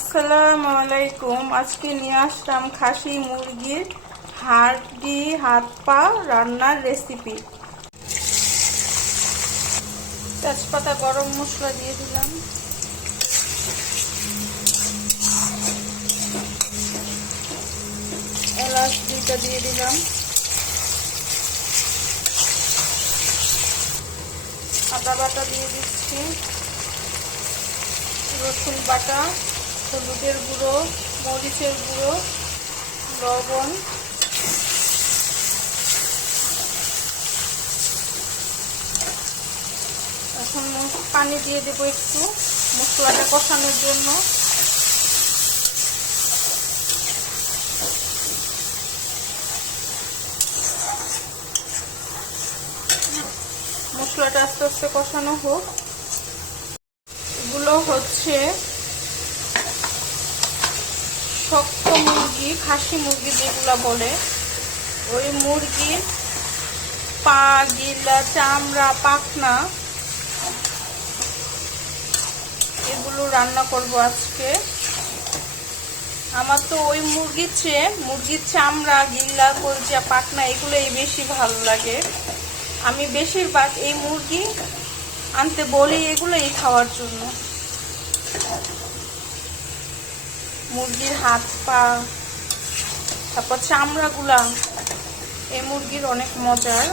আসসালামু আলাইকুম। আজকে নিয়ে আসলাম খাসি মুরগির হাড়ি হাত পা রান্নার রেসিপি। তেজপাতা গরম মশলা দিয়ে দিলাম, এলাচ 2টা দিয়ে দিলাম, আদা বাটা দিয়ে দিচ্ছি, রসুন বাটা, হলুদের গুঁড়ো, মরিচের গুঁড়ো, লবণ, এখন পানি দিয়ে দেবো একটু মশলাটা কষানোর জন্য। মশলাটা আস্তে আস্তে কষানো হোক। এগুলো হচ্ছে শক্ত মুরগি, খাসি মুরগি যেগুলো বলে, ওই মুরগির পা, গিলা, চামড়া, পাখনা এগুলো রান্না করব আজকে। আমার তো ওই মুরগির চামড়া, গিলা, কলজা, পাখনা এগুলোই বেশি ভালো লাগে। আমি বেশিরভাগ এই মুরগি আনতে বলি এগুলোই খাওয়ার জন্য। মুরগির হাত পা, তারপর চামড়াগুলা এই মুরগির অনেক মজার।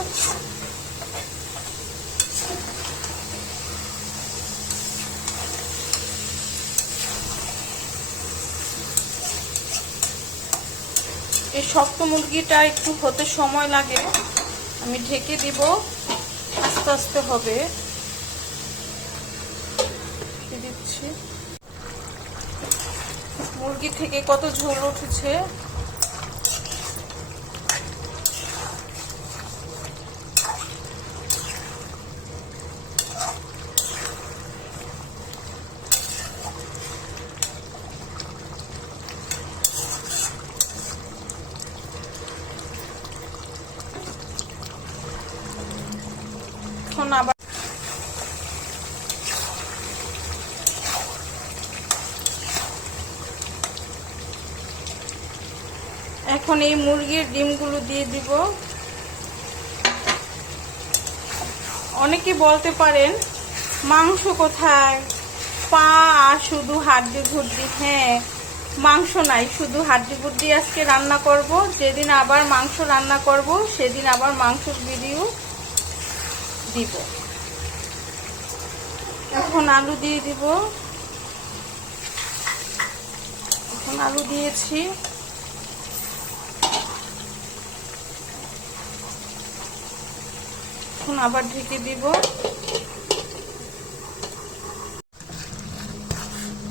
এই শক্ত মুরগিটা একটু হতে সময় লাগে, আমি ঢেকে দিব, আস্তে আস্তে হবে। দিচ্ছি, মুরগি থেকে কত ঝোল উঠেছে। এখন আবার এখন এই মুরগির ডিমগুলো দিয়ে দিব। অনেকে বলতে পারেন মাংস কোথায়, পা আর শুধু হাড্ডি গুড্ডি। হ্যাঁ, মাংস নাই, শুধু হাড্ডি গুড্ডি আজকে রান্না করব। যেদিন আবার মাংস রান্না করব সেদিন আবার মাংসের ভিডিও দিব। এখন আলু দিয়ে দিব। এখন আলু দিয়েছি, এখন আবার ঢেকে দিব।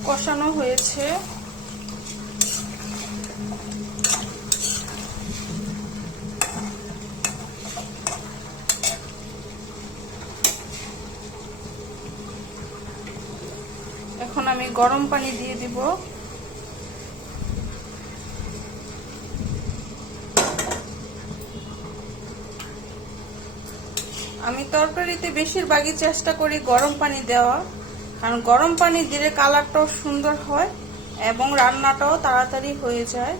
কষানো হয়েছে। এখন আমি গরম পানি দিয়ে দিব। আমি তরকারিতে বেশিরভাগই চেষ্টা করি গরম পানি দেওয়া, কারণ গরম পানি দিলে কালারটাও সুন্দর হয় এবং রান্নাটাও তাড়াতাড়ি হয়ে যায়।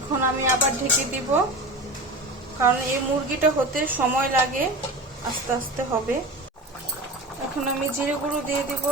এখন আমি আবার ঢেকে দিব, কারণ এই মুরগিটা হতে সময় লাগে, আস্তে আস্তে হবে। এখন আমি জিরে গুঁড়ো দিয়ে দিব।